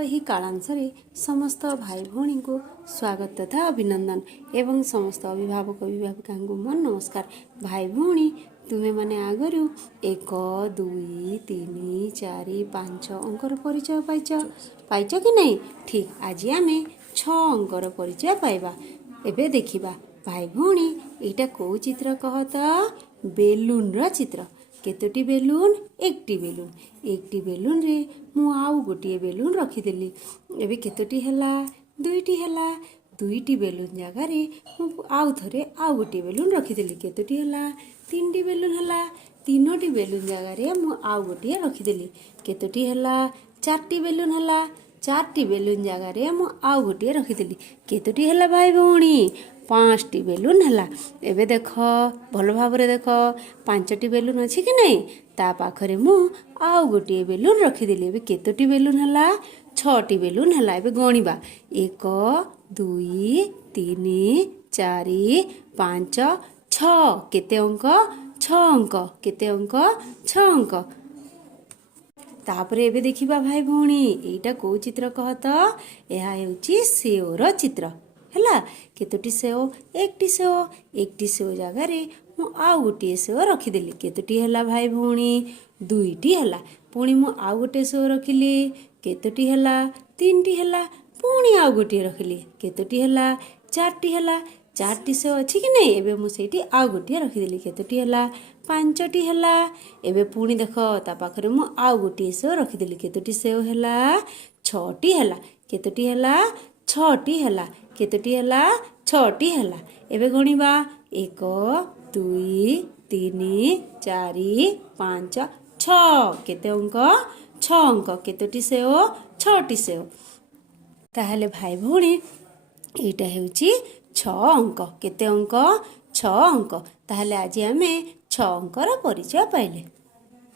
यही कालांशरे समस्त भाई भौणी को स्वागत तथा अभिनंदन एवं समस्त अभिभावक अभिभाविका को मन नमस्कार। भाई भौणी तुम्हें मैंने आगरू 1 2 3 4 5 अंकर परिचय पाइच कि नहीं? ठीक आज आम 6 अंकर परिचय पाइबा। एबे देखिबा भाई भौणी एटा को चित्र कह तो बेलून रा चित्र। केतोटी बेलून? एकटी बेलून। एकटी बेलून रे मु आउ गोटे बेलून रखिदेली। एबे केतोटी हला? दुईटी हला। दुईटी बेलून जगह रे मु आउ थरे आउ गोटे बेलून रखिदेली। केतोटी हला? तीनटी बेलून हला। तीनोटी बेलून जगह रे मु आउ गोटे रखिदेली। केतोटी हला? चारटी बेलून हला। चारटी बेलून जगह रे मु आउ गोटे रखिदेली। केतोटी हला भाई भौणी? 5टी बेलून हला। एबे देख भल भाव देख 5टी बेलून अच्छी कि नहीं? ता पाखरे मु आउ गोटे बेलून रखिदेली। एबे केतोटी बेलून हला? 6टी बेलून हला। एबे गणिबा 1 2 3 4 5 6 केते अंक? 6 अंक। केते अंक? 6 अंक। तापरे एबे देखिबा भाई भौणी एटा को चित्र कह तो? एहा हेउची सेओर चित्र हैला। केतोटी सेओ? एकटी सेओ। एकटी सेओ जगह रे मु आउ गोटे सेओ रखिदेली। केतोटी हला भाई भौणी? दुईटी हला। पुणी मु आउ गोटे सेओ रखिली। केतोटी हला? 3टी हला। पुणी आउ गोटे रखिली। केतोटी हला? 4टी हला। 4टी सेओ अच्छी कि नहीं? एबे मु सेठी आउ गोटे रखिदेली। केतोटी हला? 5टी हला। एबे पुणी देख ता पाखरे मु आउ गोटे सेओ रखिदेली। केतोटी सेओ हला? 6टी हला। केतोटी हला? 6टी हला। केतोटी हला? 6टी हला। एबे गणिबा 1 2 3 4 5 6 केते अंक? 6 अंक। केतोटी सेओ? 6टी सेओ। ताहले भाई भौणी एटा हेउची 6 अंक। केते अंक? 6 अंक। ताहले आज आमे 6 अंकर परिचय पाइले।